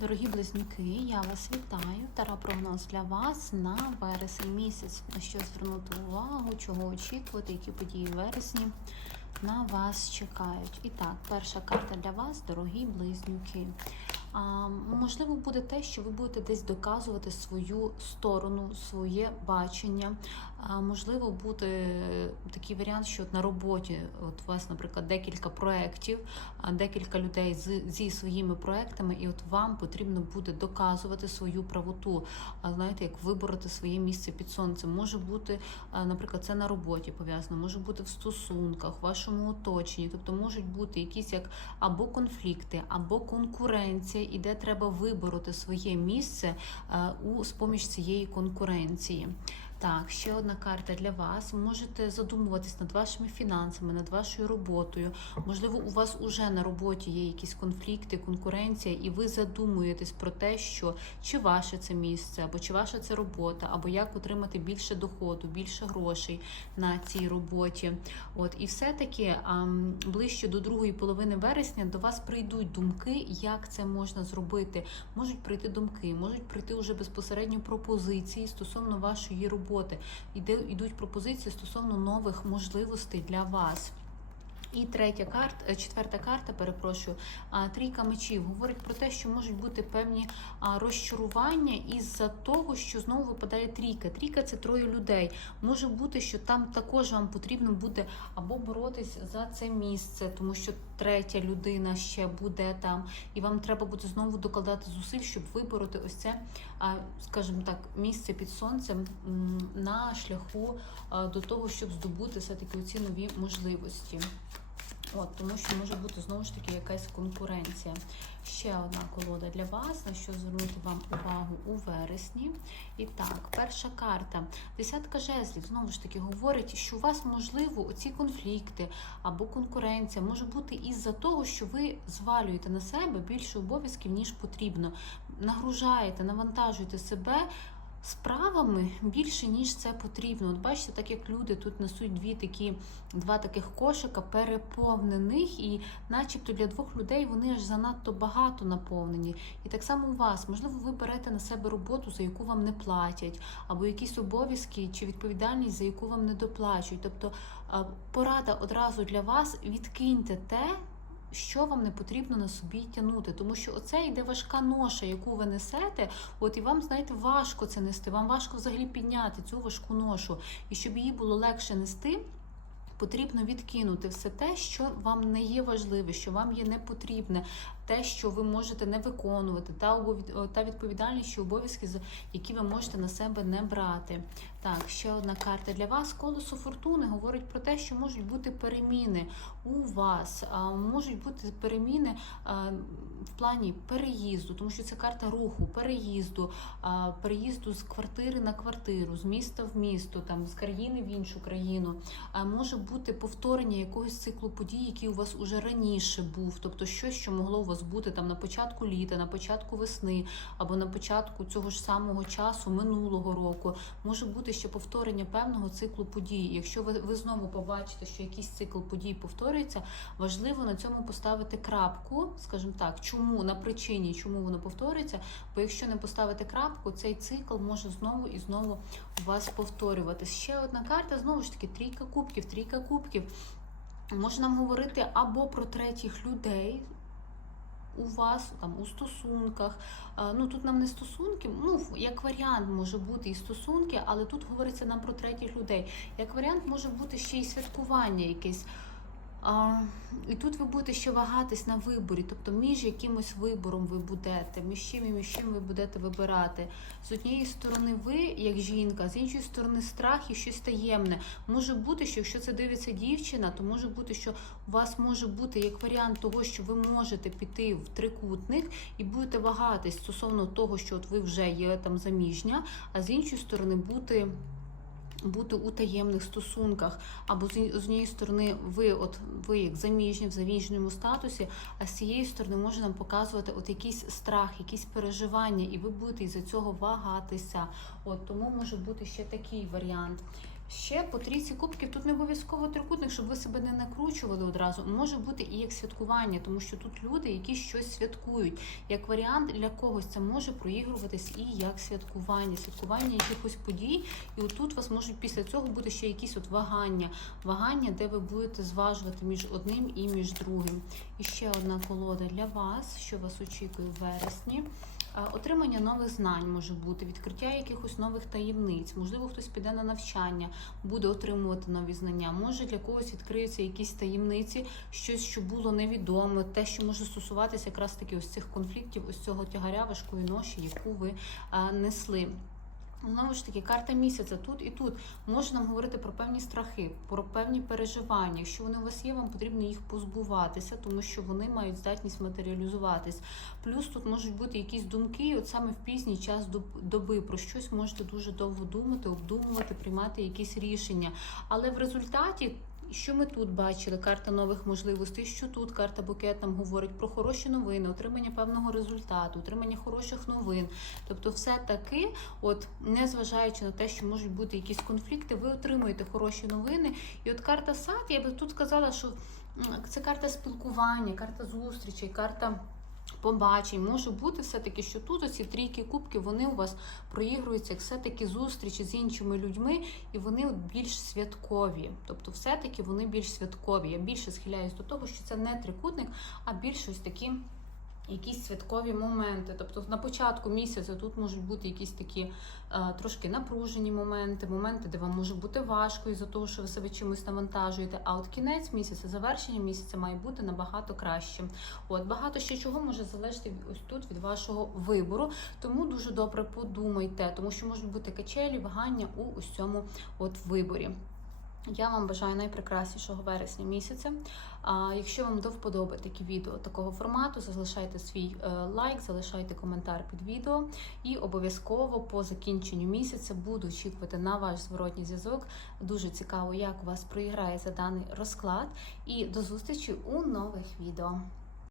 Дорогі близнюки, я вас вітаю. Тара прогноз для вас на вересень місяць. На що звернути увагу, чого очікувати, які події в вересні на вас чекають. І так, перша карта для вас, дорогі близнюки. А, можливо, буде те, що ви будете десь доказувати свою сторону, своє бачення. А, можливо, буде такий варіант, що на роботі от у вас, наприклад, декілька проєктів, декілька людей з, зі своїми проектами, і от вам потрібно буде доказувати свою правоту. Знаєте, як вибороти своє місце під сонцем. Може бути, наприклад, це на роботі пов'язано, може бути в стосунках, в вашому оточенні. Тобто можуть бути якісь як або конфлікти, або конкуренція, і де треба вибороти своє місце е, у з-поміж цієї конкуренції. Так, ще одна карта для вас. Ви можете задумуватись над вашими фінансами, над вашою роботою. Можливо, у вас уже на роботі є якісь конфлікти, конкуренція, і ви задумуєтесь про те, що чи ваше це місце, або чи ваша це робота, або як отримати більше доходу, більше грошей на цій роботі. От і все-таки ближче до другої половини вересня до вас прийдуть думки, як це можна зробити. Можуть прийти думки, можуть прийти уже безпосередньо пропозиції стосовно вашої роботи. Іде йдуть пропозиції стосовно нових можливостей для вас. І третя карта, четверта карта, перепрошую, трійка мечів говорить про те, що можуть бути певні розчарування із-за того, що знову випадає трійка. Трійка це троє людей. Може бути, що там також вам потрібно буде або боротись за це місце, тому що третя людина ще буде там, і вам треба буде знову докладати зусиль, щоб вибороти ось це, скажімо так, місце під сонцем на шляху до того, щоб здобути все-таки оці нові можливості. От, тому що може бути знову ж таки якась конкуренція. Ще одна колода для вас, на що звернути вам увагу у вересні. І так, перша карта. Десятка жезлів, знову ж таки, говорить, що у вас, можливо, оці конфлікти або конкуренція може бути із-за того, що ви звалюєте на себе більше обов'язків, ніж потрібно. Нагружаєте, навантажуєте себе справами більше, ніж це потрібно. От бачите, так як люди тут несуть дві такі, два таких кошика переповнених, і начебто для двох людей вони аж занадто багато наповнені. І так само у вас, можливо, ви берете на себе роботу, за яку вам не платять, або якісь обов'язки чи відповідальність, за яку вам не доплачують. Тобто порада одразу для вас відкиньте те що вам не потрібно на собі тягнути, тому що оце йде важка ноша, яку ви несете, от і вам, знаєте, важко це нести, вам важко взагалі підняти цю важку ношу. І щоб її було легше нести. Потрібно відкинути все те, що вам не є важливе, що вам є не потрібне, те, що ви можете не виконувати, та відповідальність, що обов'язки, які ви можете на себе не брати. Так, ще одна карта для вас. Колесо фортуни говорить про те, що можуть бути переміни у вас, можуть бути переміни в плані переїзду, тому що це карта руху, переїзду, переїзду з квартири на квартиру, з міста в місто, там з країни в іншу країну. Може бути повторення якогось циклу подій, який у вас уже раніше був, тобто щось, що могло у вас бути там на початку літа, на початку весни або на початку цього ж самого часу минулого року. Може бути ще повторення певного циклу подій. Якщо ви, ви знову побачите, що якийсь цикл подій повторюється, важливо на цьому поставити крапку, скажімо так, чому на причині, чому воно повторюється. Бо якщо не поставити крапку, цей цикл може знову і знову у вас повторюватись. Ще одна карта, знову ж таки, трійка кубків, трійка кубків. Може нам говорити або про третіх людей. У вас там у стосунках, ну тут нам не стосунки, ну як варіант може бути і стосунки, але тут говориться нам про третіх людей. Як варіант може бути ще й святкування якесь. А, і тут ви будете ще вагатись на виборі, тобто між якимось вибором ви будете, між чим і між чим ви будете вибирати. З однієї сторони, ви, як жінка, з іншої сторони, страх і щось таємне. Може бути, що якщо це дивиться дівчина, то може бути, що у вас може бути як варіант того, що ви можете піти в трикутник і будете вагатись стосовно того, що от ви вже є там заміжня, а з іншої сторони бути бути у таємних стосунках, або з однієї сторони, ви, от ви як заміжні в заміжньому статусі, а з цієї сторони може нам показувати от якийсь страх, якісь переживання, і ви будете із-за цього вагатися. От тому може бути ще такий варіант. Ще по трійці кубків тут не обов'язково трикутник, щоб ви себе не накручували одразу. Може бути і як святкування, тому що тут люди, які щось святкують. Як варіант для когось це може проігруватись і як святкування, святкування якихось подій. І отут у вас можуть після цього бути ще якісь от вагання, вагання, де ви будете зважувати між одним і між другим. І ще одна колода для вас, що вас очікує в вересні. Отримання нових знань може бути, відкриття якихось нових таємниць. Можливо, хтось піде на навчання, буде отримувати нові знання. Може для когось відкриються якісь таємниці, щось, що було невідоме, те, що може стосуватися якраз таки ось цих конфліктів, ось цього тягаря важкої ноші, яку ви несли. Знову ж таки, карта місяця тут і тут може нам говорити про певні страхи, про певні переживання. Якщо вони у вас є, вам потрібно їх позбуватися, тому що вони мають здатність матеріалізуватись. Плюс тут можуть бути якісь думки, от саме в пізній час доб- доби про щось можете дуже довго думати, обдумувати, приймати якісь рішення. Але в результаті. Що ми тут бачили? Карта нових можливостей. Що тут карта букет нам говорить про хороші новини, отримання певного результату, отримання хороших новин. Тобто, все таки, от незважаючи на те, що можуть бути якісь конфлікти, ви отримуєте хороші новини. І от карта сад, я би тут сказала, що це карта спілкування, карта зустрічей, карта. Побачень може бути все-таки, що тут оці трійки кубків вони у вас проігруються як все-таки зустрічі з іншими людьми, і вони більш святкові. Тобто, все-таки вони більш святкові. Я більше схиляюсь до того, що це не трикутник, а більш ось такі якісь святкові моменти. Тобто на початку місяця тут можуть бути якісь такі е, трошки напружені моменти, моменти, де вам може бути важко із-за того, що ви себе чимось навантажуєте. А от кінець місяця, завершення місяця має бути набагато краще. От багато ще чого може залежати ось тут від вашого вибору. Тому дуже добре подумайте, тому що можуть бути качелі, вагання у ось цьому от виборі. Я вам бажаю найпрекраснішого вересня місяця. А якщо вам до вподоби такі відео такого формату, залишайте свій е, лайк, залишайте коментар під відео. І обов'язково по закінченню місяця буду очікувати на ваш зворотній зв'язок. Дуже цікаво, як у вас проіграє за даний розклад. І до зустрічі у нових відео.